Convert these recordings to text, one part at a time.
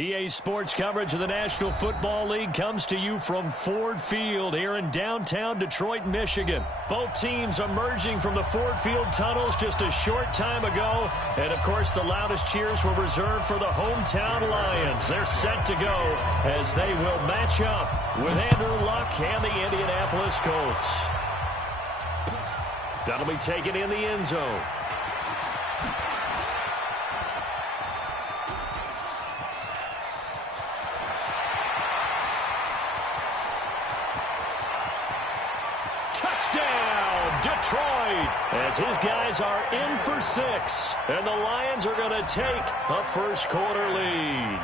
EA Sports coverage of the National Football League comes to you from Ford Field here in downtown Detroit, Michigan. Both teams emerging from the Ford Field tunnels just a short time ago. And, of course, the loudest cheers were reserved for the hometown Lions. They're set to go as they will match up with Andrew Luck and the Indianapolis Colts. That'll be taken in the end zone. Touchdown, Detroit, as his guys are in for 6, and the Lions are going to take a first-quarter lead.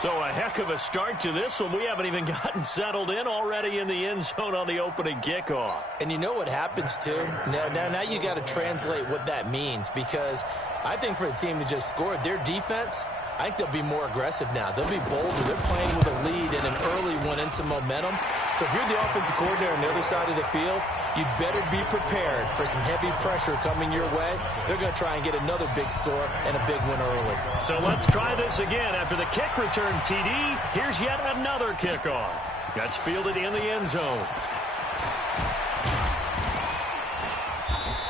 So a heck of a start to this one. We haven't even gotten settled in, already in the end zone on the opening kickoff. And you know what happens, too? Now you got to translate what that means, because I think for the team that just scored, their defense, I think they'll be more aggressive now. They'll be bolder. They're playing with a lead and an early one and some momentum. So if you're the offensive coordinator on the other side of the field, you'd better be prepared for some heavy pressure coming your way. They're going to try and get another big score and a big one early. So let's try this again. After the kick return TD, here's yet another kickoff. That's fielded in the end zone.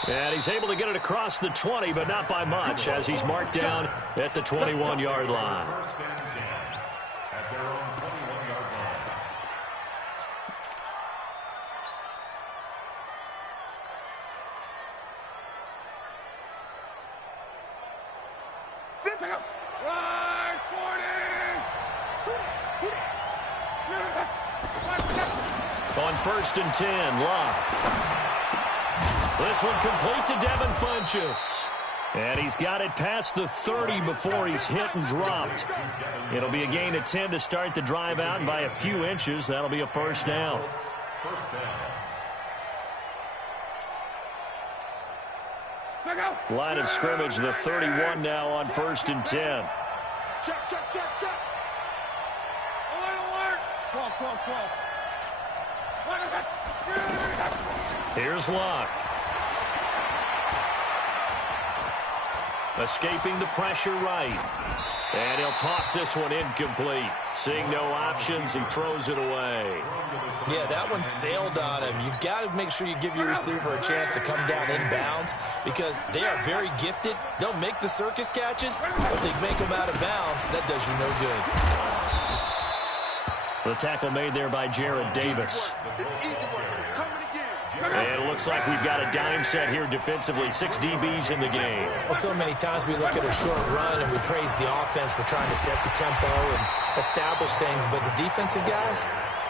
And he's able to get it across the 20, but not by much, as he's marked down at the 21-yard line. On 1st and 10, Luck. This one complete to Devin Funchess. And he's got it past the 30 before he's hit and dropped. It'll be a gain of 10 to start the drive out, and by a few inches, that'll be a first down. Line of scrimmage, the 31 now on 1st and 10. Check. Alert. Call. Here's Luck. Escaping the pressure right. And he'll toss this one incomplete. Seeing no options, he throws it away. Yeah, that one sailed on him. You've got to make sure you give your receiver a chance to come down inbounds, because they are very gifted. They'll make the circus catches, but they make them out of bounds. That does you no good. The tackle made there by Jared Davis. And it looks like we've got a dime set here defensively. 6 DBs in the game. Well, so many times we look at a short run and we praise the offense for trying to set the tempo and establish things. But the defensive guys,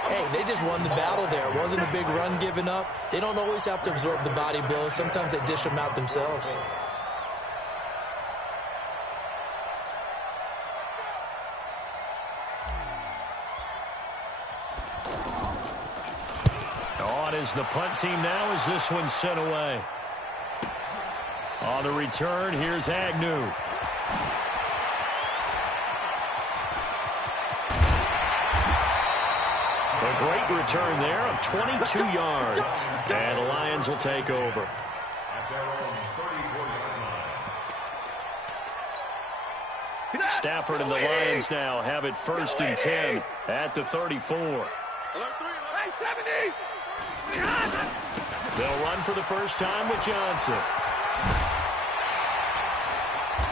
hey, they just won the battle there. It wasn't a big run given up. They don't always have to absorb the body blows. Sometimes they dish them out themselves. Is the punt team now as this one's sent away. On the return, here's Agnew. A great return there of 22 yards. And the Lions will take over. Stafford and the Lions now have it 1st and 10 at the 34. They'll run for the first time with Johnson.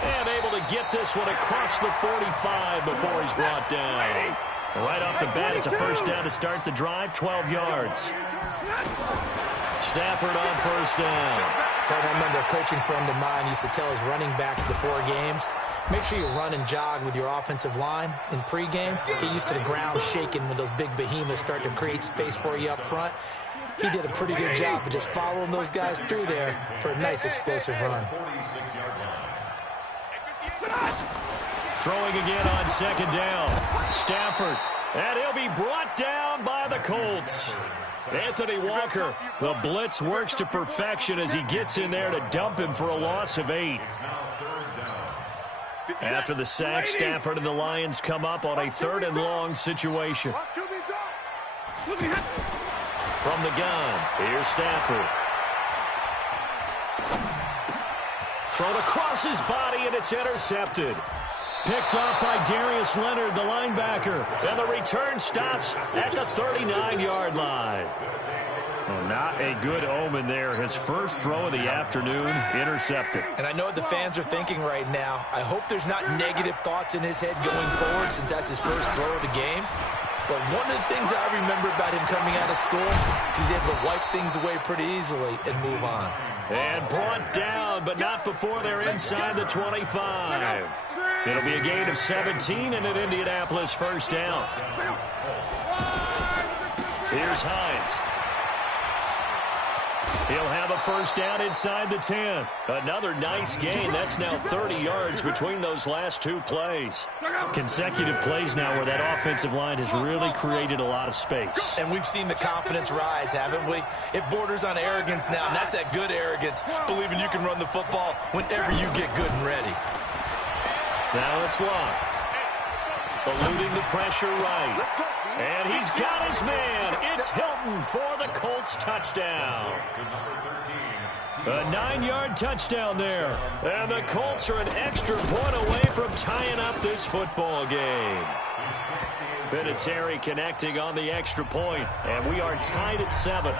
And able to get this one across the 45 before he's brought down. Right off the bat, it's a first down to start the drive, 12 yards. Stafford on 1st down. I remember a coaching friend of mine used to tell his running backs before games, make sure you run and jog with your offensive line in pregame. Get used to the ground shaking when those big behemoths start to create space for you up front. He did a pretty good job of just following those guys through there for a nice explosive run. Throwing again on 2nd down. Stafford. And he'll be brought down by the Colts. Anthony Walker, the blitz works to perfection as he gets in there to dump him for a loss of 8. After the sack, Stafford and the Lions come up on a 3rd and long situation. From the gun, here's Stafford. Thrown across his body, and it's intercepted. Picked off by Darius Leonard, the linebacker. And the return stops at the 39-yard line. Well, not a good omen there. His first throw of the afternoon intercepted. And I know what the fans are thinking right now. I hope there's not negative thoughts in his head going forward since that's his first throw of the game. But one of the things I remember about him coming out of school is he's able to wipe things away pretty easily and move on. And brought down, but not before they're inside the 25. It'll be a gain of 17 and an Indianapolis first down. Here's Hines. He'll have a first down inside the 10. Another nice gain. That's now 30 yards between those last two plays. Consecutive plays now where that offensive line has really created a lot of space. And we've seen the confidence rise, haven't we? It borders on arrogance now, and that's that good arrogance, believing you can run the football whenever you get good and ready. Now it's Locke. Eluding the pressure right. And he's got his man. It's Hilton for the Colts touchdown. A 9-yard touchdown there. And the Colts are an extra point away from tying up this football game. Vinatieri connecting on the extra point, and we are tied at 7.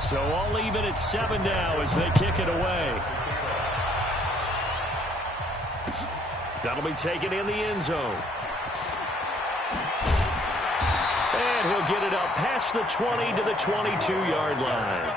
So all even at 7 now as they kick it away. That'll be taken in the end zone. And he'll get it up past the 20 to the 22-yard line.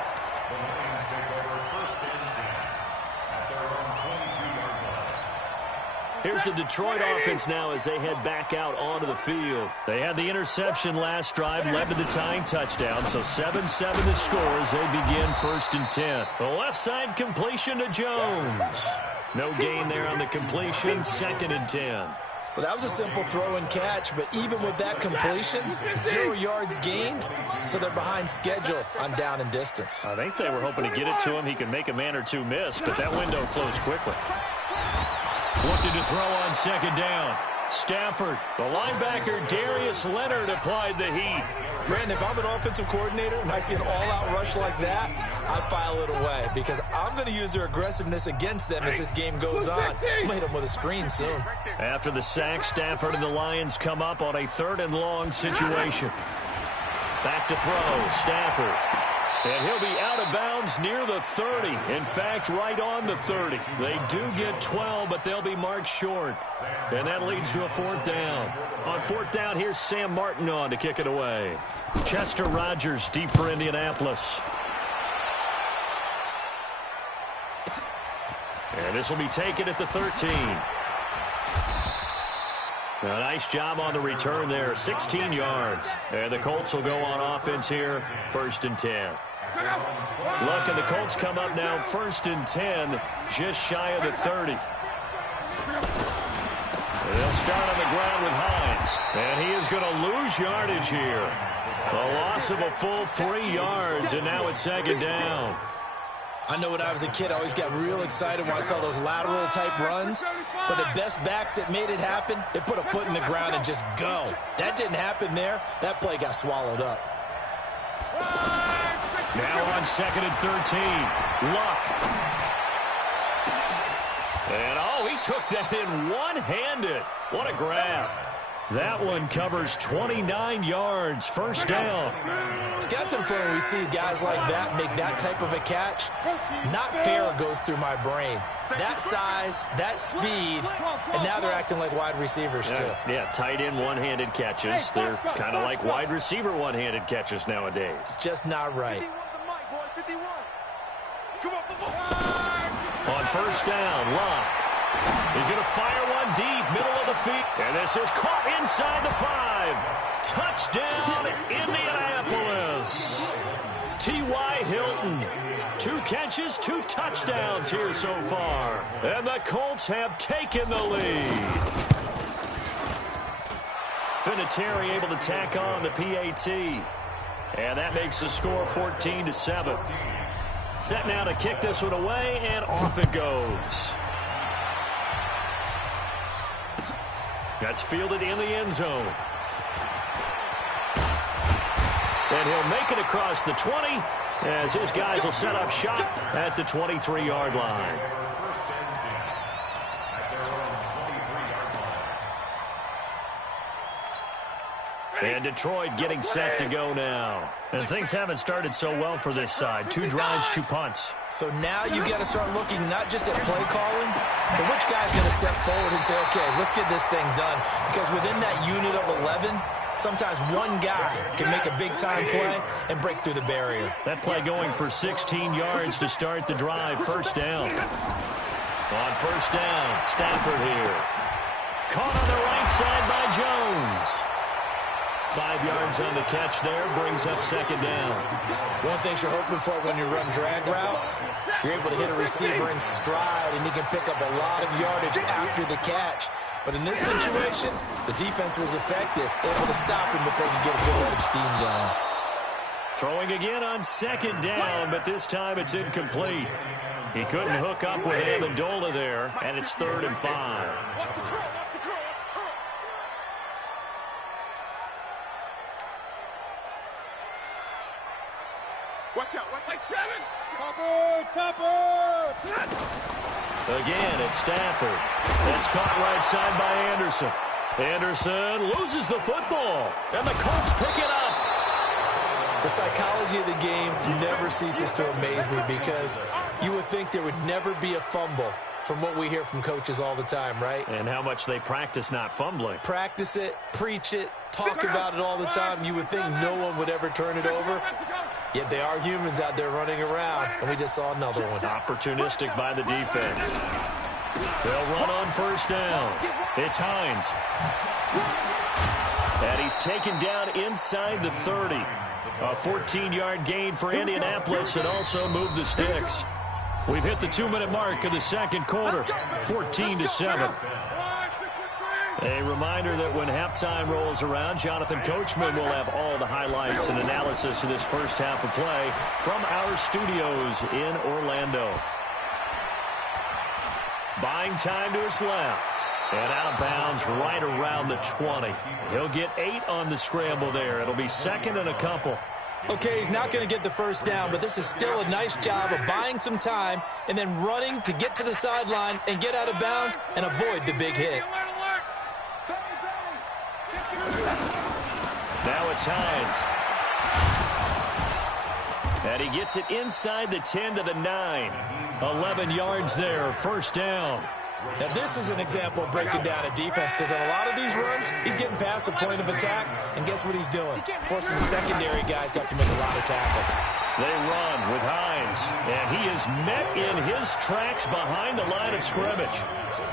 Here's the Detroit offense now as they head back out onto the field. They had the interception last drive, led to the tying touchdown, so 7-7 the score as they begin 1st and 10. The left side completion to Jones. No gain there on the completion, 2nd and 10. Well, that was a simple throw and catch, but even with that completion, 0 yards gained, so they're behind schedule on down and distance. I think they were hoping to get it to him. He could make a man or two miss, but that window closed quickly. Looking to throw on 2nd down. Stafford, the linebacker Darius Leonard applied the heat. Brandon, if I'm an offensive coordinator and I see an all-out rush like that, I file it away because I'm going to use their aggressiveness against them as this game goes on. I'm going to hit them with a screen soon. After the sack, Stafford and the Lions come up on a 3rd and long situation. Back to throw, Stafford. And he'll be out of bounds near the 30. In fact, right on the 30. They do get 12, but they'll be marked short. And that leads to a 4th down. On 4th down, here's Sam Martin on to kick it away. Chester Rogers deep for Indianapolis. And this will be taken at the 13. A nice job on the return there, 16 yards. And the Colts will go on offense here, 1st and 10. Look, and the Colts come up now, 1st and 10, just shy of the 30. And they'll start on the ground with Hines. And he is going to lose yardage here. A loss of a full 3 yards, and now it's 2nd down. I know when I was a kid, I always got real excited when I saw those lateral-type runs. But the best backs that made it happen, they put a foot in the ground and just go. That didn't happen there. That play got swallowed up. Now on 2nd and 13. Luck. And, oh, he took that in one-handed. What a grab. That one covers 29 yards. 1st down. It's got some fun when we see guys like that make that type of a catch. Not fair goes through my brain. That size, that speed, and now they're acting like wide receivers too. Yeah, tight end one-handed catches. They're kind of like wide receiver one-handed catches nowadays. Just not right. On 1st down, Locke. He's going to fire one deep, middle of the field. And this is caught inside the 5. Touchdown, Indianapolis. T.Y. Hilton. 2 catches, 2 touchdowns here so far. And the Colts have taken the lead. Vinatieri able to tack on the PAT. And that makes the score 14-7. Set now to kick this one away, and off it goes. That's fielded in the end zone. And he'll make it across the 20 as his guys will set up shop at the 23-yard line. And Detroit getting set to go now. And things haven't started so well for this side. 2 drives, 2 punts. So now you've got to start looking not just at play calling, but which guy's going to step forward and say, okay, let's get this thing done. Because within that unit of 11, sometimes one guy can make a big-time play and break through the barrier. That play going for 16 yards to start the drive. First down. On first down, Stafford here. Caught on the right side by Jones. 5 yards on the catch there, brings up second down. One thing you're hoping for when you run drag routes, you're able to hit a receiver in stride, and he can pick up a lot of yardage after the catch. But in this situation, the defense was effective, able to stop him before he could get a good head of steam going. Throwing again on second down, but this time it's incomplete. He couldn't hook up with Amendola there, and it's 3rd and 5. Watch out, watch out. Topper! Again, it's Stafford. That's caught right side by Anderson. Anderson loses the football, and the Colts pick it up. The psychology of the game never ceases to amaze me because you would think there would never be a fumble from what we hear from coaches all the time, right? And how much they practice not fumbling. Practice it, preach it, talk about it all the time. You would think no one would ever turn it over. Yet they are humans out there running around, and we just saw another one. Opportunistic by the defense. They'll run on first down. It's Hines. And he's taken down inside the 30. A 14-yard gain for Indianapolis and also moved the sticks. We've hit the 2-minute mark of the second quarter, 14-7. A reminder that when halftime rolls around, Jonathan Coachman will have all the highlights and analysis of this first half of play from our studios in Orlando. Buying time to his left. And out of bounds right around the 20. He'll get 8 on the scramble there. It'll be 2nd and a couple. Okay, he's not going to get the first down, but this is still a nice job of buying some time and then running to get to the sideline and get out of bounds and avoid the big hit. Now it's Hines. And he gets it inside the 10 to the 9. 11 yards there, first down. Now, this is an example of breaking down a defense because on a lot of these runs, he's getting past the point of attack, and guess what he's doing? Forcing the secondary guys to have to make a lot of tackles. They run with Hines, and he is met in his tracks behind the line of scrimmage.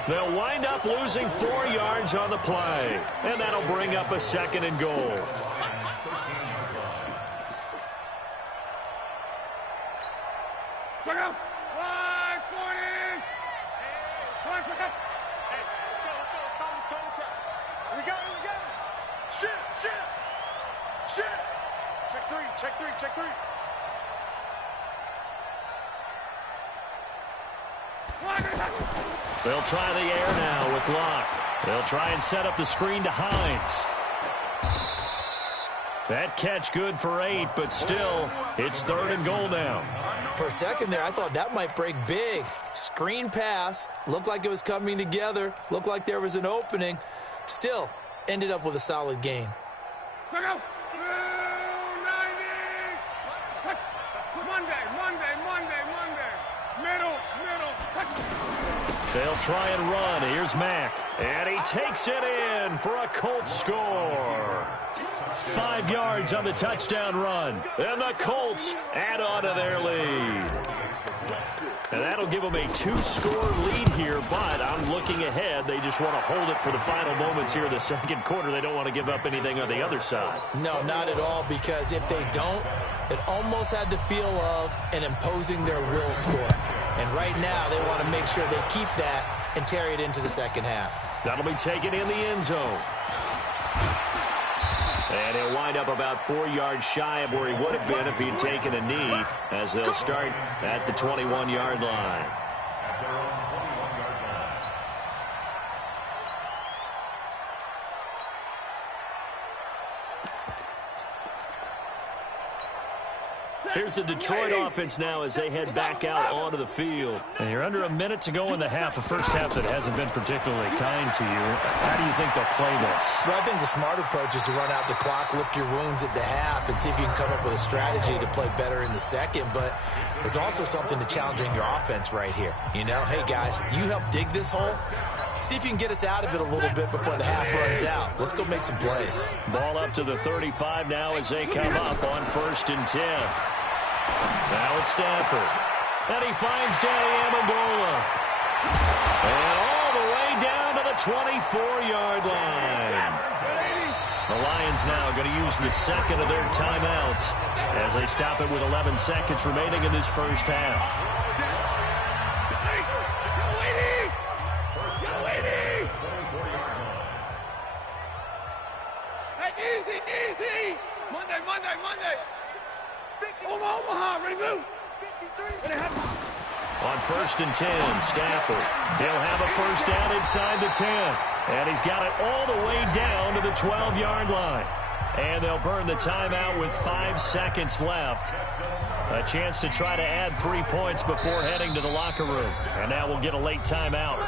They'll wind up losing 4 yards on the play, and that'll bring up a 2nd and goal. Check three. They'll try the air now with Locke. They'll try and set up the screen to Hines. That catch good for 8, but still, it's 3rd and goal now. For a second there, I thought that might break big. Screen pass, looked like it was coming together, looked like there was an opening. Still, ended up with a solid gain. They'll try and run. Here's Mack. And he takes it in for a Colts score. 5 yards on the touchdown run. And the Colts add on to their lead. And that'll give them a 2-score lead here, but I'm looking ahead. They just want to hold it for the final moments here in the second quarter. They don't want to give up anything on the other side. No, not at all, because if they don't, it almost had the feel of an imposing their will score. And right now, they want to make sure they keep that and carry it into the second half. That'll be taken in the end zone. And he'll wind up about 4 yards shy of where he would have been if he'd taken a knee, as they'll start at the 21-yard line. Here's the Detroit offense now as they head back out onto the field. And you're under a minute to go in the half, a first half that hasn't been particularly kind to you. How do you think they'll play this? Well, I think the smart approach is to run out the clock, lick your wounds at the half, and see if you can come up with a strategy to play better in the second. But there's also something to challenging your offense right here. You know, hey, guys, you help dig this hole. See if you can get us out of it a little bit before the half runs out. Let's go make some plays. Ball up to the 35 now as they come up on 1st and 10. Now it's Stafford. And he finds Danny Amendola. And all the way down to the 24-yard line. The Lions now going to use the second of their timeouts as they stop it with 11 seconds remaining in this first half. Easy. Monday. Omaha, ready to move. On 1st and 10, Stafford. He'll have a first down inside the 10. And he's got it all the way down to the 12-yard line. And they'll burn the timeout with 5 seconds left. A chance to try to add 3 points before heading to the locker room. And now we'll get a late timeout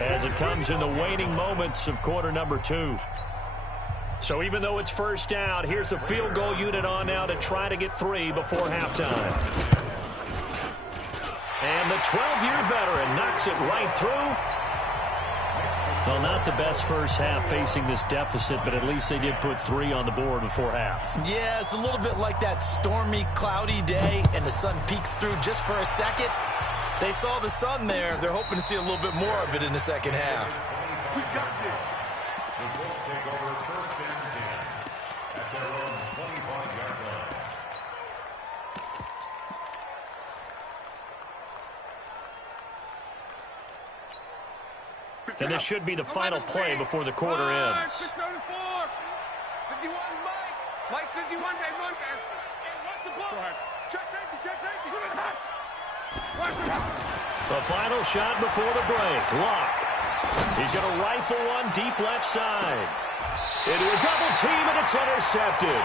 as it comes in the waning moments of quarter number 2. So even though it's first down, here's the field goal unit on now to try to get 3 before halftime. And the 12-year veteran knocks it right through. Well, not the best first half facing this deficit, but at least they did put 3 on the board before half. Yeah, it's a little bit like that stormy, cloudy day, and the sun peeks through just for a second. They saw the sun there. They're hoping to see a little bit more of it in the second half. We got this. The Colts take over 1st and 10 at their own 25-yard line. And this should be the final play before the quarter ends. 51, Mike. Mike 51. Monday. What's the ball? Check safety. The final shot before the break. Lock. He's going to rifle one deep left side. Into a double team, and it's intercepted.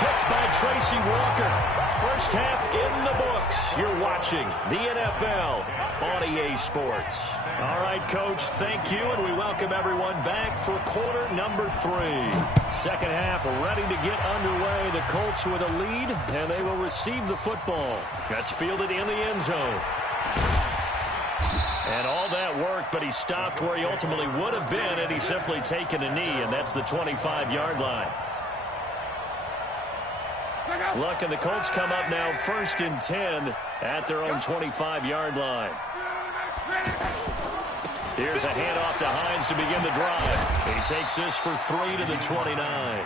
Picked by Tracy Walker. First half in the books. You're watching the NFL on EA Sports. All right, Coach, thank you, and we welcome everyone back for quarter number 3. Second half ready to get underway. The Colts with a lead, and they will receive the football. That's fielded in the end zone. And all that work, but he stopped where he ultimately would have been had he simply taken a knee, and that's the 25-yard line. Look, and the Colts come up now 1st and 10 at their own 25-yard line. Here's a handoff to Hines to begin the drive. He takes this for 3 to the 29.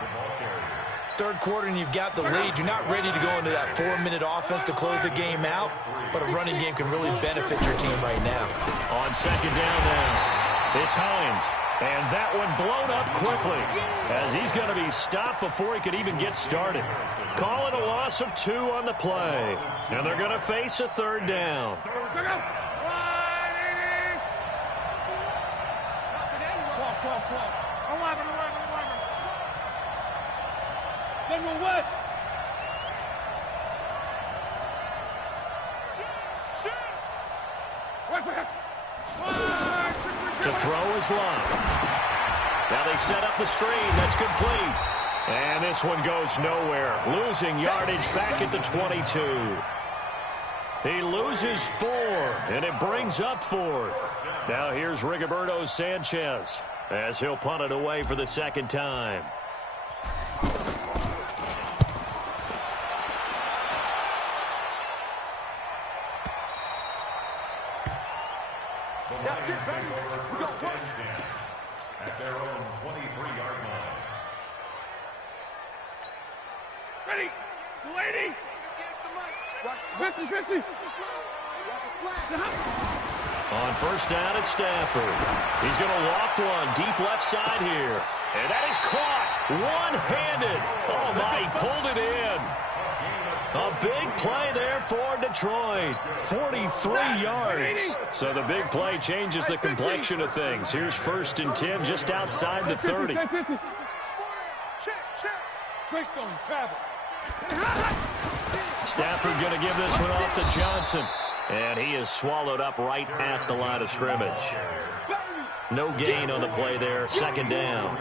Third quarter and you've got the lead. You're not ready to go into that 4-minute offense to close the game out, but a running game can really benefit your team right now. On second down now, it's Hines. And that one blown up quickly as he's going to be stopped before he could even get started. Call it a loss of 2 on the play. And they're going to face a third down. General West. To throw is locked. Now they set up the screen. That's complete. And this one goes nowhere. Losing yardage back at the 22. He loses 4, and it brings up 4th. Now here's Rigoberto Sanchez as he'll punt it away for the second time. At their own 23-yard line. Ready. 50. On first down, it's Stafford. He's going to loft one deep left side here. And that is caught one-handed. Oh, my, he pulled it in. A big play there for Detroit. 43 yards. So the big play changes the complexion of things. Here's 1st and 10 just outside the 30. Check. Greystone, travel. Stafford going to give this one off to Johnson. And he is swallowed up right at the line of scrimmage. No gain on the play there. Second down.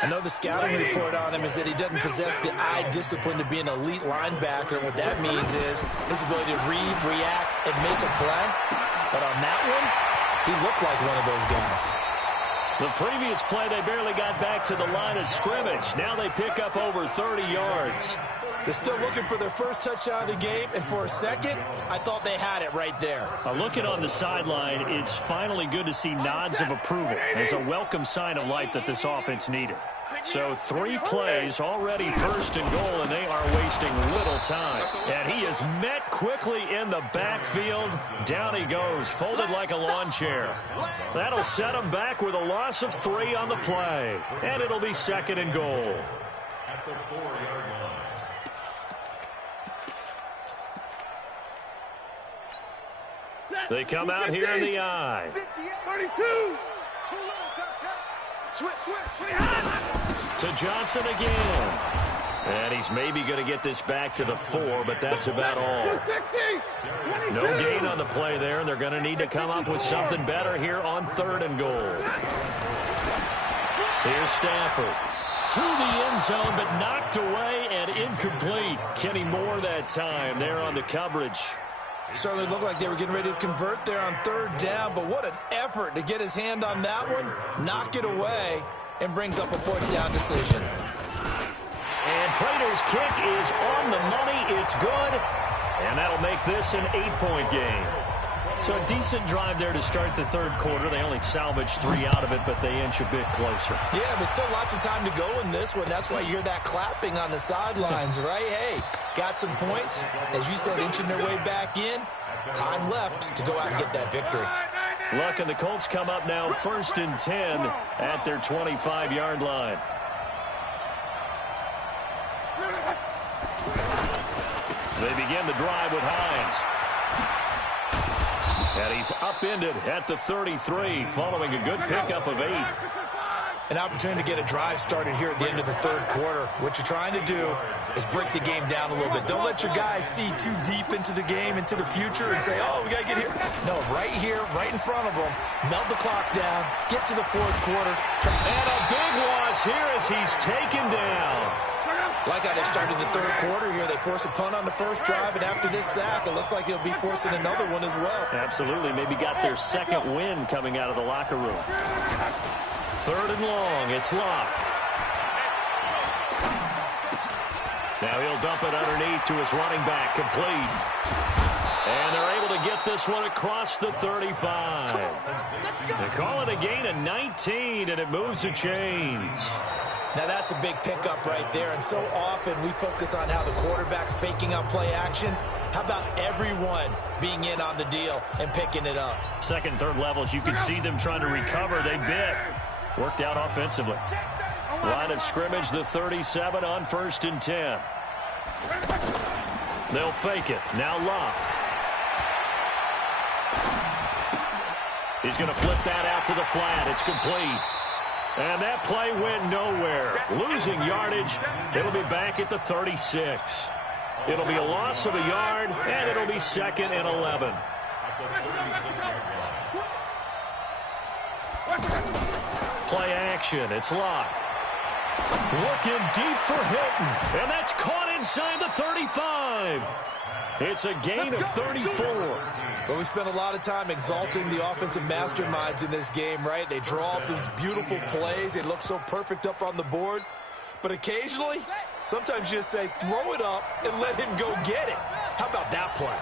I know the scouting report on him is that he doesn't possess the eye discipline to be an elite linebacker. And what that means is his ability to read, react, and make a play. But on that one, he looked like one of those guys. The previous play, they barely got back to the line of scrimmage. Now they pick up over 30 yards. They're still looking for their first touchdown of the game, and for a second, I thought they had it right there. Looking on the sideline, it's finally good to see nods of approval as a welcome sign of life that this offense needed. So 3 plays already first and goal, and they are wasting little time. And he is met quickly in the backfield. Down he goes, folded like a lawn chair. That'll set him back with a loss of 3 on the play. And it'll be second and goal. At the 4-yard line. They come out here in the eye. 32. To Johnson again. And he's maybe going to get this back to the 4, but that's about all. No gain on the play there, and they're going to need to come up with something better here on 3rd and goal. Here's Stafford. To the end zone, but knocked away and incomplete. Kenny Moore that time there on the coverage. Certainly looked like they were getting ready to convert there on 3rd down, but what an effort to get his hand on that one, knock it away, and brings up a 4th down decision. And Prater's kick is on the money. It's good, and that'll make this an 8-point game. So a decent drive there to start the 3rd quarter. They only salvaged 3 out of it, but they inch a bit closer. Yeah, but still lots of time to go in this one. That's why you hear that clapping on the sidelines, right? Hey, got some points. As you said, inching their way back in. Time left to go out and get that victory. Look, and the Colts come up now 1st and 10 at their 25-yard line. They begin the drive with Hines. And he's upended at the 33 following a good pickup of 8. An opportunity to get a drive started here at the end of the 3rd quarter. What you're trying to do is break the game down a little bit. Don't let your guys see too deep into the game, into the future, and say, oh, we got to get here. No, right here, right in front of them, melt the clock down, get to the 4th quarter. And a big loss here as he's taken down. Like how they started the 3rd quarter here. They force a punt on the first drive, and after this sack, it looks like they'll be forcing another one as well. Absolutely. Maybe got their 2nd win coming out of the locker room. 3rd and long. It's Locke. Now he'll dump it underneath to his running back. Complete. And they're able to get this one across the 35. They call it a gain of 19, and it moves the chains. Now that's a big pickup right there, and so often we focus on how the quarterback's faking on play action. How about everyone being in on the deal and picking it up? 2nd, 3rd levels, you can see them trying to recover. They bit. Worked out offensively. Line of scrimmage, the 37 on 1st and 10. They'll fake it. Now Locke. He's going to flip that out to the flat. It's complete. And that play went nowhere. Losing yardage. It'll be back at the 36. It'll be a loss of a yard, and it'll be 2nd and 11. Play action. It's Locke. Looking deep for Hilton. And that's caught inside the 35. It's a gain of 34. But we spent a lot of time exalting the offensive masterminds in this game, right? They draw up these beautiful plays. They look so perfect up on the board. But occasionally, sometimes you just say, throw it up and let him go get it. How about that play?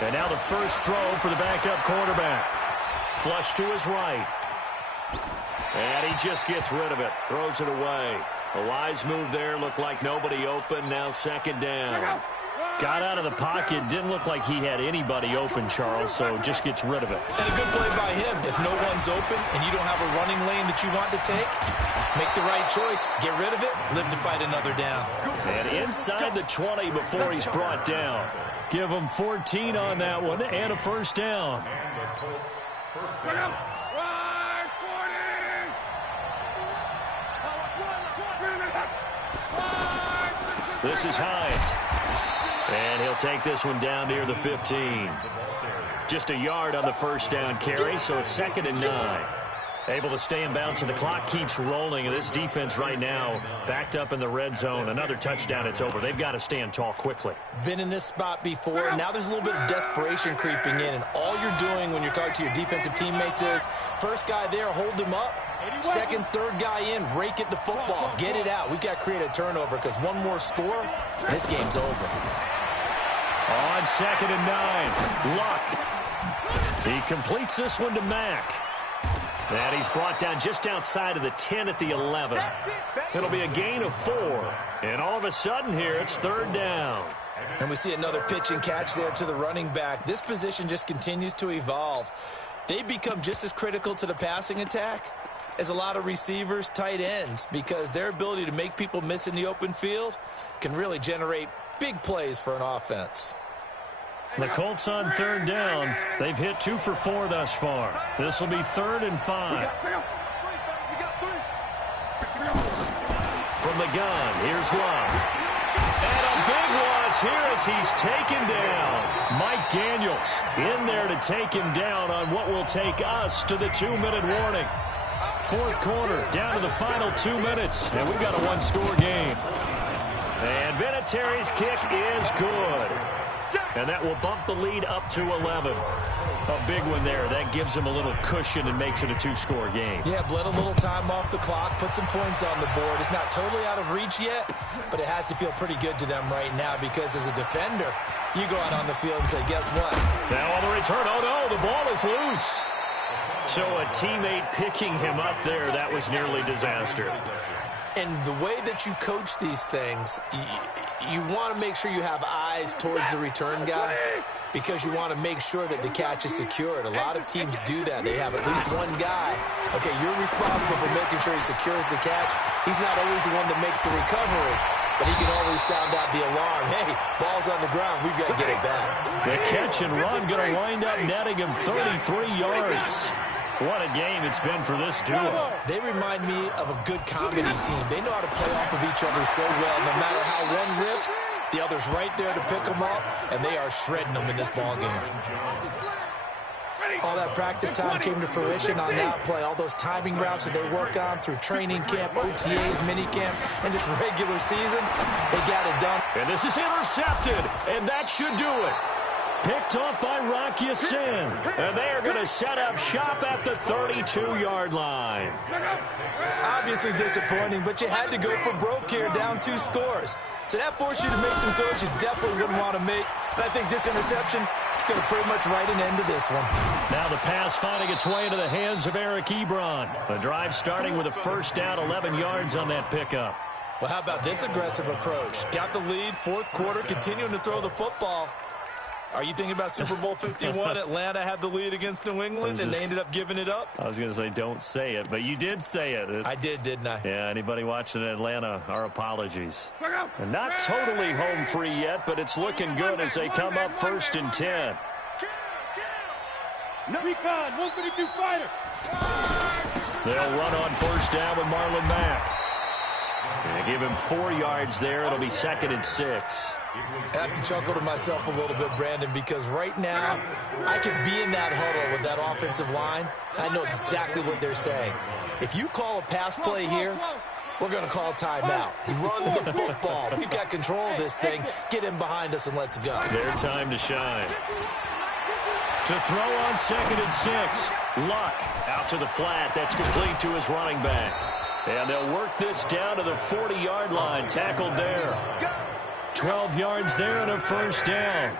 And now the first throw for the backup quarterback. Flush to his right. And he just gets rid of it. Throws it away. A wise move there. Looked like nobody open. Now 2nd down. Got out of the pocket. Didn't look like he had anybody open, Charles, so just gets rid of it. And a good play by him. If no one's open and you don't have a running lane that you want to take, make the right choice. Get rid of it. Live to fight another down. And inside the 20 before he's brought down. Give him 14 on that one and a first down. And the Colts first down. This is Hines. And he'll take this one down near the 15. Just a yard on the first down carry, so it's 2nd and 9. Able to stay in bounds, and the clock keeps rolling. And this defense right now backed up in the red zone. Another touchdown, it's over. They've got to stand tall quickly. Been in this spot before. Now there's a little bit of desperation creeping in. And all you're doing when you're talking to your defensive teammates is, first guy there, hold him up. Second, third guy in, rake at the football. Get it out. We've got to create a turnover because one more score, this game's over. On 2nd and 9, Luck. He completes this one to Mack. And he's brought down just outside of the 10 at the 11. It'll be a gain of 4. And all of a sudden here, it's 3rd down. And we see another pitch and catch there to the running back. This position just continues to evolve. They become just as critical to the passing attack as a lot of receivers, tight ends, because their ability to make people miss in the open field can really generate big plays for an offense. The Colts on 3rd down. They've hit 2 for 4 thus far. This will be 3rd and 5. From the gun, here's Love. And a big loss here as he's taken down. Mike Daniels in there to take him down on what will take us to the 2-minute warning. 4th quarter, down to the final 2 minutes, and we've got a 1-score game. And Vinatieri's kick is good. And that will bump the lead up to 11. A big one there. That gives him a little cushion and makes it a 2-score game. Yeah, bled a little time off the clock, put some points on the board. It's not totally out of reach yet, but it has to feel pretty good to them right now because as a defender, you go out on the field and say, guess what? Now on the return, oh no, the ball is loose. So a teammate picking him up there, that was nearly disaster. And the way that you coach these things, you want to make sure you have eyes towards the return guy because you want to make sure that the catch is secured. A lot of teams do that. They have at least one guy. Okay, you're responsible for making sure he secures the catch. He's not always the one that makes the recovery, but he can always sound out the alarm. Hey, ball's on the ground. We've got to get it back. The catch and run going to wind up netting him 33 yards. What a game it's been for this duo. They remind me of a good comedy team. They know how to play off of each other so well. No matter how one riffs, the other's right there to pick them up, and they are shredding them in this ball game. All that practice time came to fruition on that play. All those timing routes that they work on through training camp, OTAs, minicamp, and just regular season, they got it done. And this is intercepted, and that should do it. Picked off by Rock Ya-Sin. And they are going to set up shop at the 32-yard line. Obviously disappointing, but you had to go for broke here, down 2 scores. So that forced you to make some throws you definitely wouldn't want to make. And I think this interception is going to pretty much write an end to this one. Now the pass finding its way into the hands of Eric Ebron. The drive starting with a first down, 11 yards on that pickup. Well, how about this aggressive approach? Got the lead, 4th quarter, continuing to throw the football. Are you thinking about Super Bowl 51? Atlanta had the lead against New England, and they ended up giving it up? I was going to say don't say it, but you did say it. I did, didn't I? Yeah, anybody watching Atlanta, our apologies. And not totally home free yet, but it's looking good as they come up 1st and 10. Recon, 152 fighter. They'll run on 1st down with Marlon Mack. And they give him 4 yards there. It'll be 2nd and 6. I have to chuckle to myself a little bit, Brandon, because right now I could be in that huddle with that offensive line. I know exactly what they're saying. If you call a pass play here, we're going to call timeout. Run the football. We've got control of this thing. Get him behind us and let's go. Their time to shine. To throw on 2nd and 6. Luck out to the flat. That's complete to his running back. And they'll work this down to the 40-yard line. Tackled there. 12 yards there and a first down.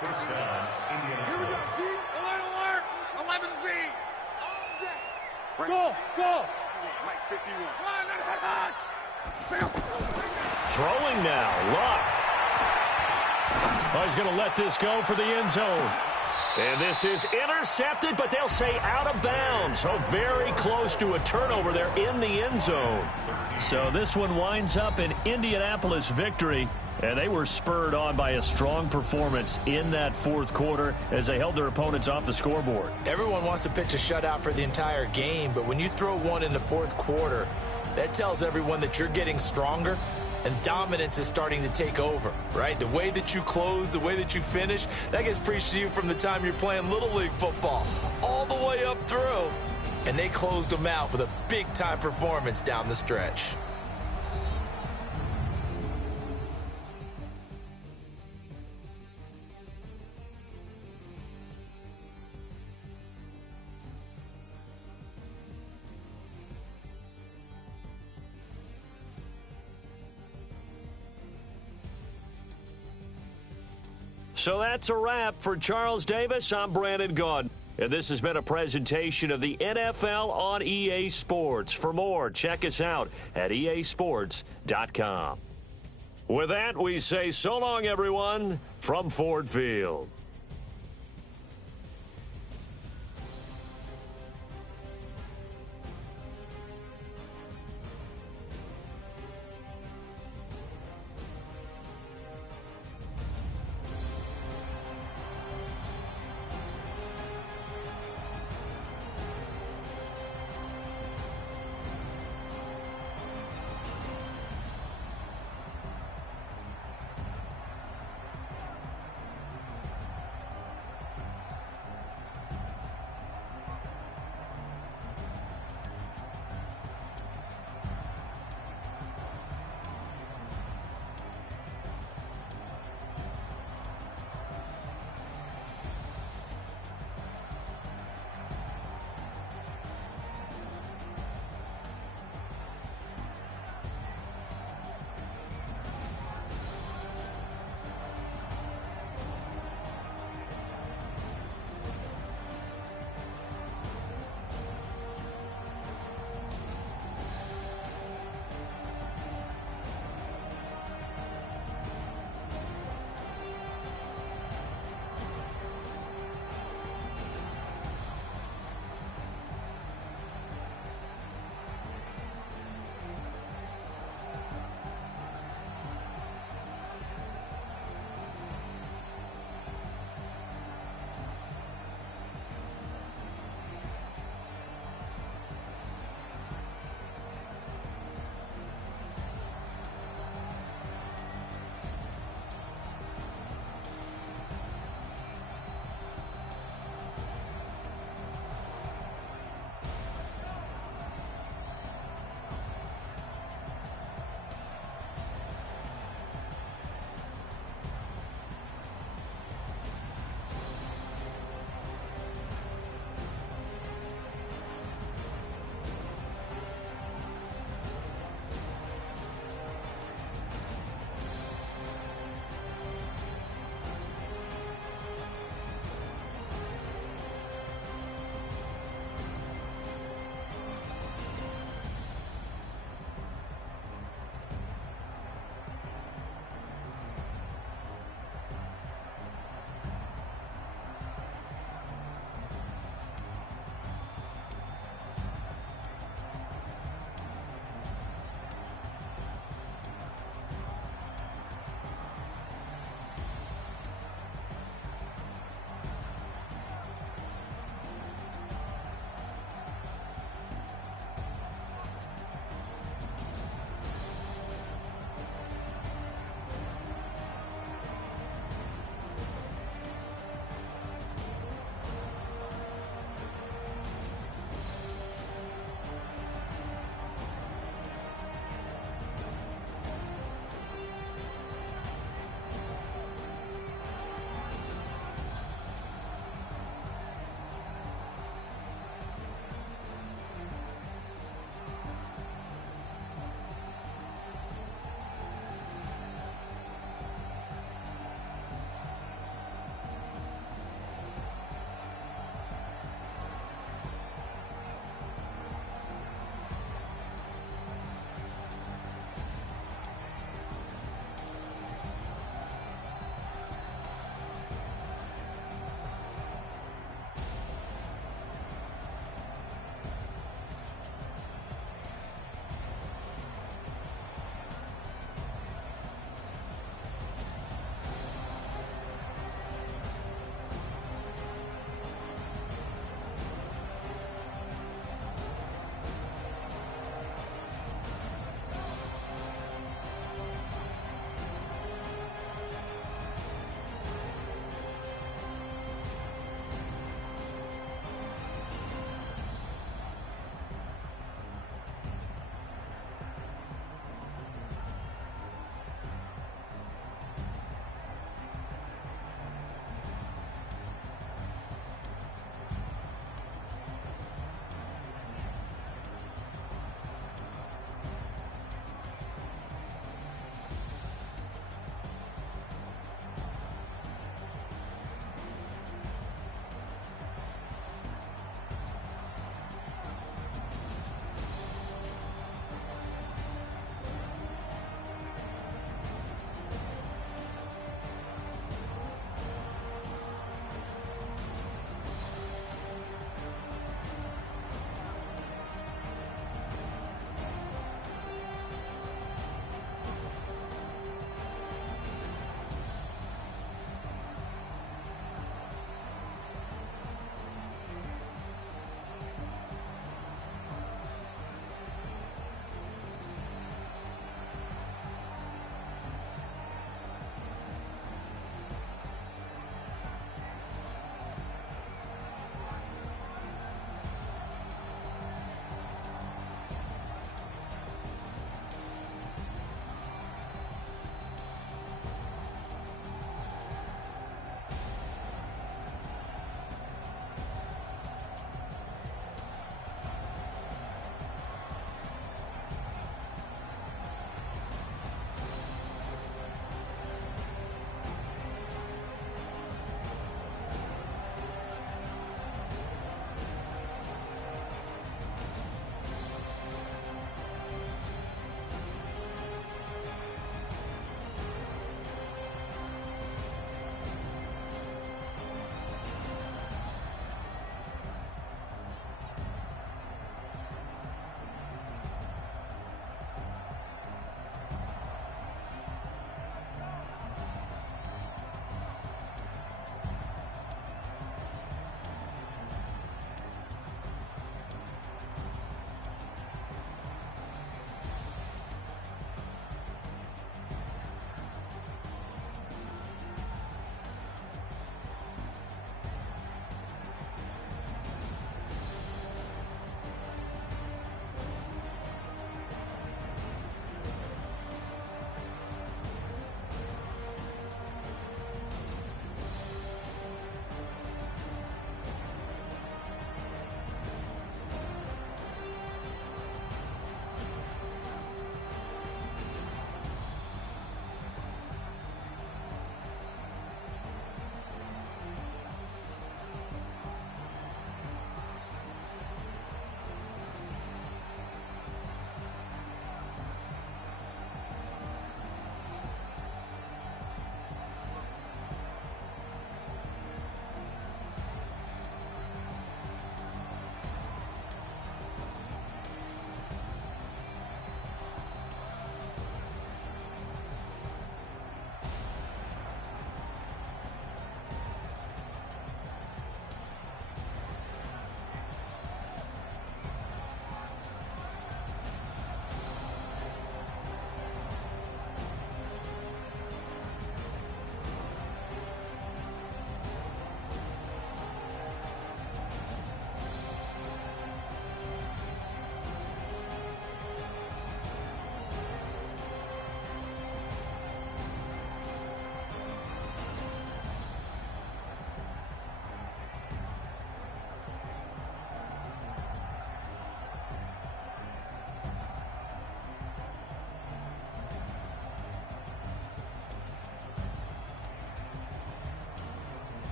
First down, Indianapolis. Alert, 11Z. Go, go. Mike 51. Throwing now, Luck. Oh, he's going to let this go for the end zone. And this is intercepted, but they'll say out of bounds. So very close to a turnover there in the end zone. So this one winds up an Indianapolis victory. And they were spurred on by a strong performance in that fourth quarter as they held their opponents off the scoreboard. Everyone wants to pitch a shutout for the entire game, but when you throw one in the fourth quarter, that tells everyone that you're getting stronger and dominance is starting to take over, right? The way that you close, the way that you finish, that gets preached to you from the time you're playing Little League football all the way up through. And they closed them out with a big-time performance down the stretch. So that's a wrap for Charles Davis. I'm Brandon Gaudin. And this has been a presentation of the NFL on EA Sports. For more, check us out at easports.com. With that, we say so long, everyone, from Ford Field.